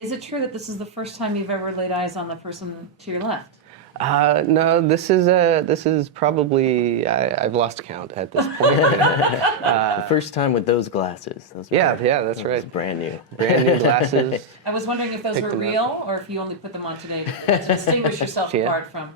Is it true that this is the first time you've ever laid eyes on the person to your left? No, this is probably, I've lost count at this point. The first time with those glasses. Yeah, that's right. Brand new. Brand new glasses. I was wondering if those Picked were them up. real or if you only put them on today to distinguish yourself Yeah. apart from.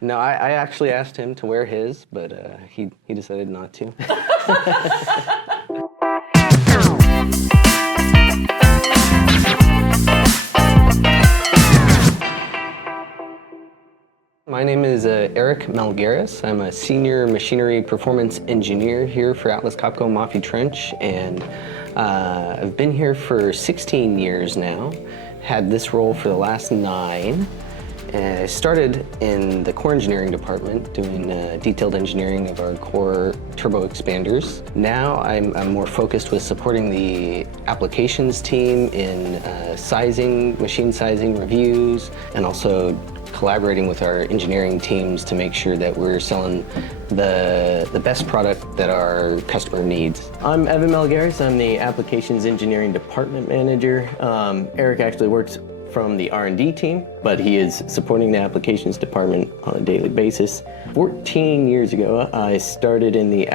No, I actually asked him to wear his, but he decided not to. My name is Eric Melgares. I'm a senior machinery performance engineer here for Atlas Copco Mafi-Trench, and I've been here for 16 years now. Had this role for the last 9. And I started in the core engineering department doing detailed engineering of our core turbo expanders. Now I'm more focused with supporting the applications team in sizing, machine sizing reviews, and also collaborating with our engineering teams to make sure that we're selling the best product that our customer needs. I'm Evan Melgares. I'm the Applications Engineering Department Manager. Eric actually works from the R&D team, but he is supporting the applications department on a daily basis. 14 years ago, I started in the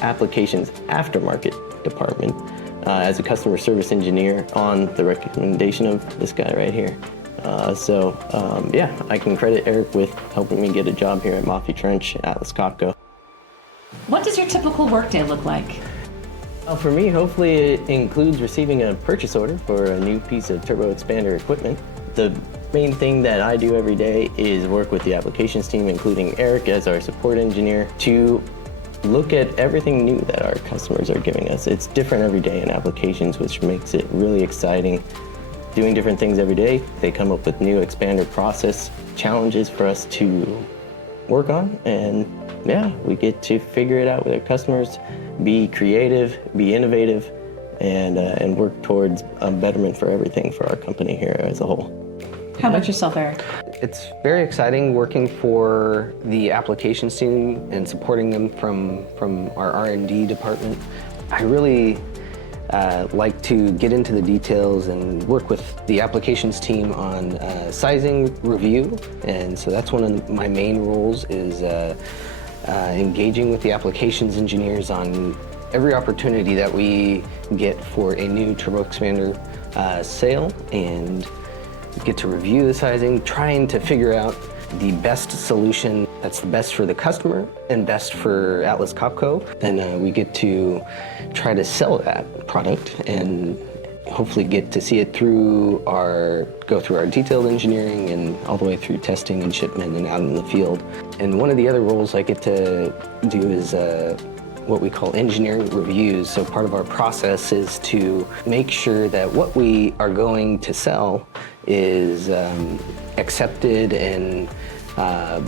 applications aftermarket department as a customer service engineer on the recommendation of this guy right here. Yeah, I can credit Eric with helping me get a job here at Mafi-Trench, Atlas Copco. What does your typical workday look like? For me, hopefully it includes receiving a purchase order for a new piece of turbo expander equipment. The main thing that I do every day is work with the applications team, including Eric as our support engineer, to look at everything new that our customers are giving us. It's different every day in applications, which makes it really exciting. Doing different things every day, they come up with new expander process challenges for us to work on, and yeah, we get to figure it out with our customers, be creative, be innovative, and work towards a betterment for everything for our company here as a whole. How about yourself, Eric? It's very exciting working for the applications team and supporting them from our R&D department. I really like to get into the details and work with the applications team on sizing review, and so that's one of my main roles is engaging with the applications engineers on every opportunity that we get for a new turbo expander sale, and get to review the sizing, trying to figure out the best solution that's the best for the customer and best for Atlas Copco. And we get to try to sell that product and hopefully get to see it go through our detailed engineering and all the way through testing and shipment and out in the field. And one of the other roles I get to do is what we call engineering reviews. So part of our process is to make sure that what we are going to sell is accepted and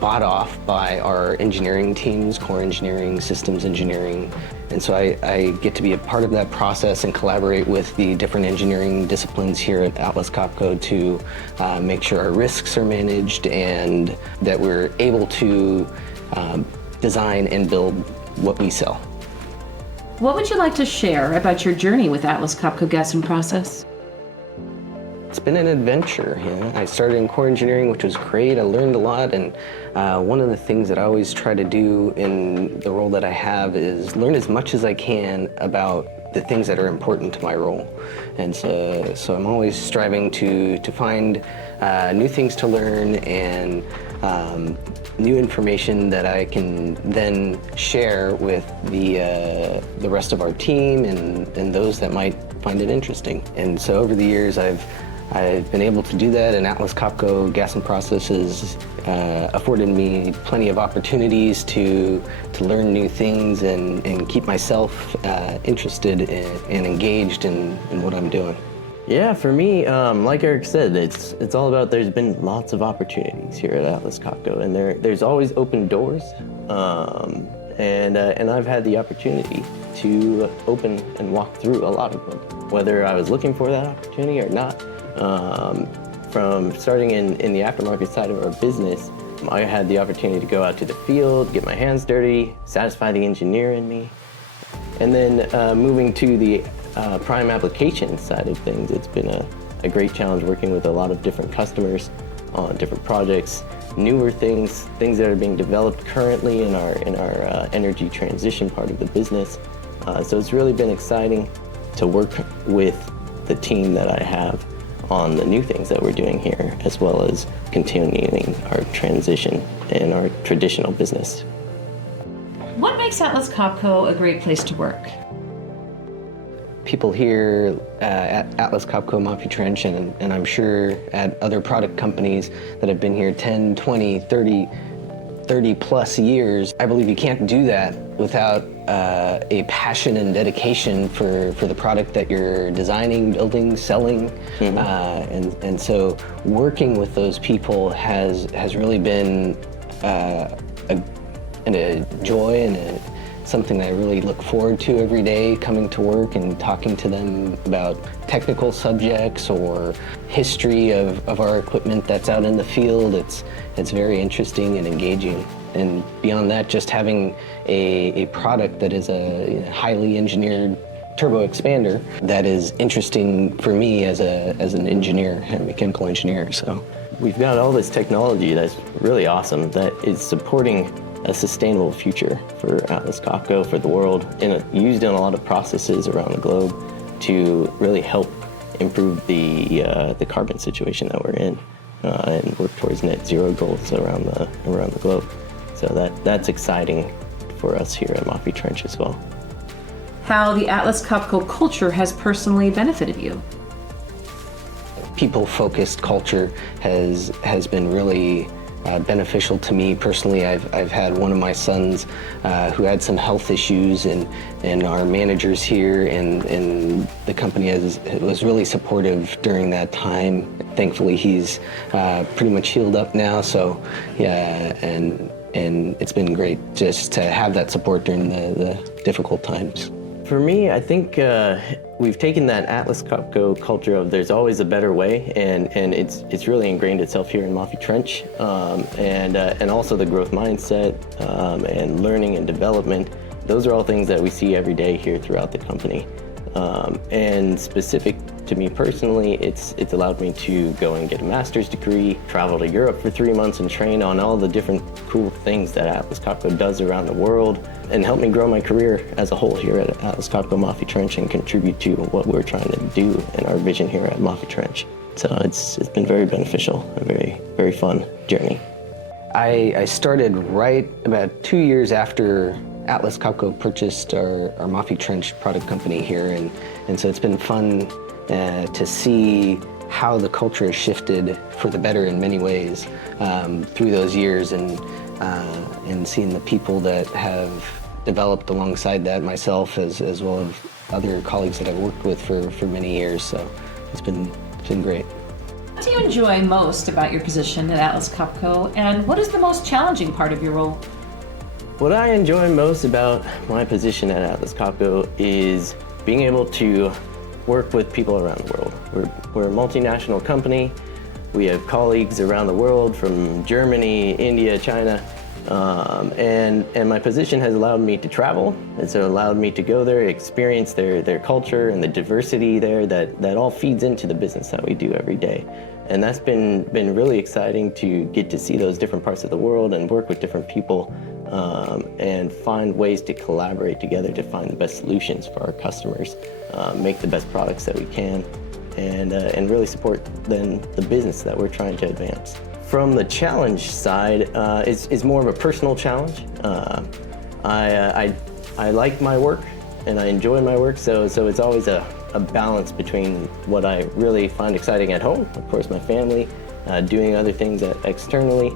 bought off by our engineering teams, core engineering, systems engineering. And so I get to be a part of that process and collaborate with the different engineering disciplines here at Atlas Copco to make sure our risks are managed and that we're able to design and build what we sell. What would you like to share about your journey with Atlas Copco Gas and Process? It's been an adventure. I started in core engineering, which was great. I learned a lot, and one of the things that I always try to do in the role that I have is learn as much as I can about the things that are important to my role. And so I'm always striving to find new things to learn and new information that I can then share with the rest of our team and those that might find it interesting. And so over the years, I've been able to do that, and Atlas Copco Gas and Process has afforded me plenty of opportunities to learn new things and keep myself interested and engaged in what I'm doing. Yeah, for me, like Eric said, it's all about there's been lots of opportunities here at Atlas Copco, and there's always open doors, and I've had the opportunity to open and walk through a lot of them, whether I was looking for that opportunity or not. From starting in the aftermarket side of our business, I had the opportunity to go out to the field, get my hands dirty, satisfy the engineer in me, and then moving to the prime application side of things, it's been a great challenge working with a lot of different customers on different projects, newer things that are being developed currently in our energy transition part of the business. So it's really been exciting to work with the team that I have on the new things that we're doing here, as well as continuing our transition in our traditional business. What makes Atlas Copco a great place to work? People here at Atlas Copco Mafi-Trench, and I'm sure at other product companies that have been here 10, 20, 30 plus years, I believe you can't do that without a passion and dedication for the product that you're designing, building, selling. And so working with those people has really been a joy and something that I really look forward to every day, coming to work and talking to them about technical subjects or history of our equipment that's out in the field. It's very interesting and engaging. And beyond that, just having a product that is a highly engineered turbo expander that is interesting for me as an engineer, a mechanical engineer. So we've got all this technology that's really awesome that is supporting a sustainable future for Atlas Copco, for the world, used in a lot of processes around the globe to really help improve the carbon situation that we're in and work towards net zero goals around the globe. So that's exciting for us here at Mafi-Trench as well. How the Atlas Copco culture has personally benefited you? People-focused culture has been really beneficial to me personally. I've had one of my sons who had some health issues, and our managers here and the company was really supportive during that time. Thankfully, he's pretty much healed up now. So yeah, and it's been great just to have that support during the difficult times. For me, I think we've taken that Atlas Copco culture of there's always a better way, and it's really ingrained itself here in Mafi-Trench, and also the growth mindset and learning and development. Those are all things that we see every day here throughout the company. And specific to me personally, it's allowed me to go and get a master's degree, travel to Europe for 3 months and train on all the different cool things that Atlas Copco does around the world, and help me grow my career as a whole here at Atlas Copco Mafi-Trench and contribute to what we're trying to do and our vision here at Mafi-Trench. So it's been very beneficial, a very, very fun journey. I started right about 2 years after Atlas Copco purchased our Mafi-Trench product company here, and so it's been fun to see how the culture has shifted for the better in many ways through those years, and seeing the people that have developed alongside that, myself as well as other colleagues that I've worked with for many years. So it's been great. What do you enjoy most about your position at Atlas Copco, and what is the most challenging part of your role? What I enjoy most about my position at Atlas Copco is being able to work with people around the world. We're a multinational company. We have colleagues around the world from Germany, India, China, and my position has allowed me to travel. It's allowed me to go there, experience their culture and the diversity there that all feeds into the business that we do every day. And that's been really exciting to get to see those different parts of the world and work with different people and find ways to collaborate together to find the best solutions for our customers, make the best products that we can, and really support then the business that we're trying to advance. From the challenge side, is more of a personal challenge. I like my work and I enjoy my work, so it's always a balance between what I really find exciting at home, of course my family, doing other things externally,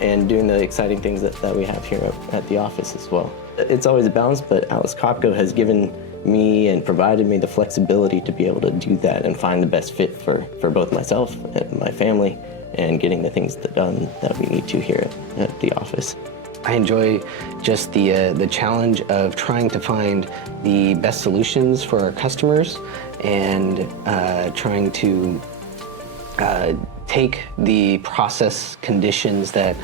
and doing the exciting things that we have here at the office as well. It's always a balance, but Atlas Copco has given me and provided me the flexibility to be able to do that and find the best fit for both myself and my family, and getting the things done that we need to here at the office. I enjoy just the challenge of trying to find the best solutions for our customers, and trying to take the process conditions that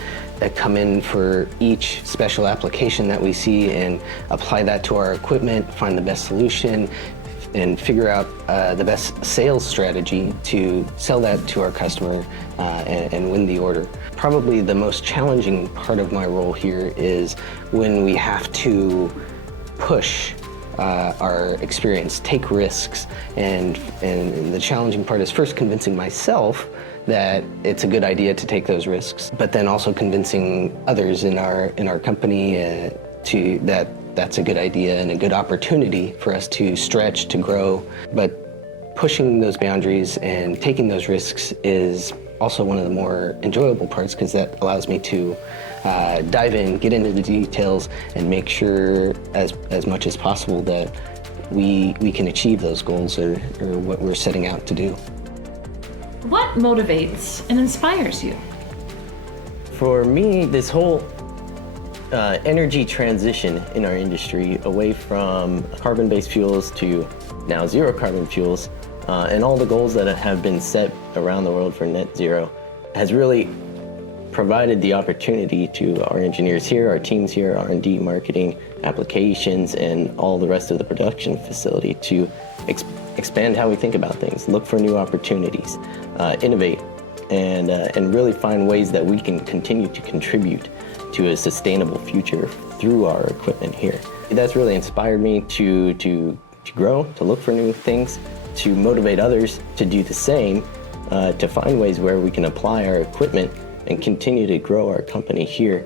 come in for each special application that we see and apply that to our equipment, find the best solution, figure out the best sales strategy to sell that to our customer and win the order. Probably the most challenging part of my role here is when we have to push our experience, take risks, and the challenging part is first convincing myself that it's a good idea to take those risks, but then also convincing others in our company that's a good idea and a good opportunity for us to stretch, to grow. But pushing those boundaries and taking those risks is also one of the more enjoyable parts, because that allows me to dive in, get into the details, and make sure as much as possible that we can achieve those goals or what we're setting out to do. What motivates and inspires you? For me, this whole energy transition in our industry away from carbon-based fuels to now zero carbon fuels, and all the goals that have been set around the world for net zero has really provided the opportunity to our engineers here, our teams here, R&D, marketing, applications, and all the rest of the production facility to expand how we think about things, look for new opportunities, innovate, and really find ways that we can continue to contribute to a sustainable future through our equipment here. That's really inspired me to grow, to look for new things, to motivate others to do the same, to find ways where we can apply our equipment and continue to grow our company here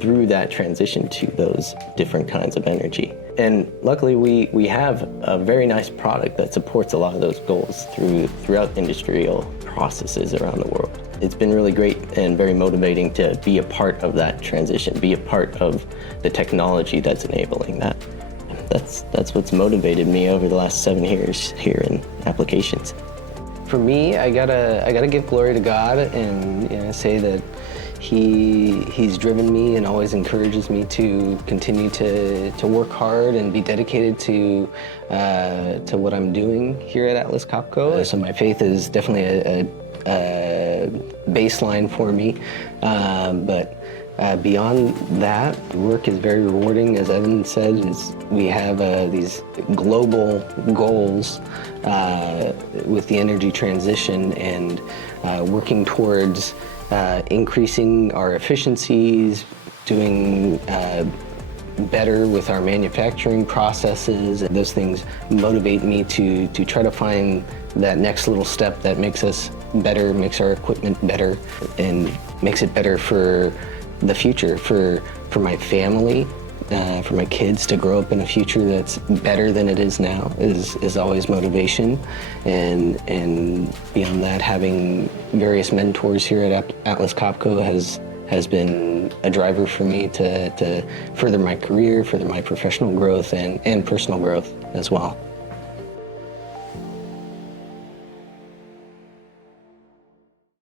through that transition to those different kinds of energy. And luckily, we have a very nice product that supports a lot of those goals throughout industrial processes around the world. It's been really great and very motivating to be a part of that transition, be a part of the technology that's enabling that. That's what's motivated me over the last 7 years here in applications. For me, I gotta give glory to God and say that He's driven me and always encourages me to continue to work hard and be dedicated to what I'm doing here at Atlas Copco. So my faith is definitely a baseline for me, but beyond that, work is very rewarding. As Evan said, we have these global goals with the energy transition and working towards increasing our efficiencies, doing better with our manufacturing processes. Those things motivate me to try to find that next little step that makes us better, makes our equipment better, and makes it better for the future, for my family, for my kids to grow up in a future that's better than it is now is always motivation. And beyond that, having various mentors here at Atlas Copco has been a driver for me to further my career, further my professional growth and personal growth as well.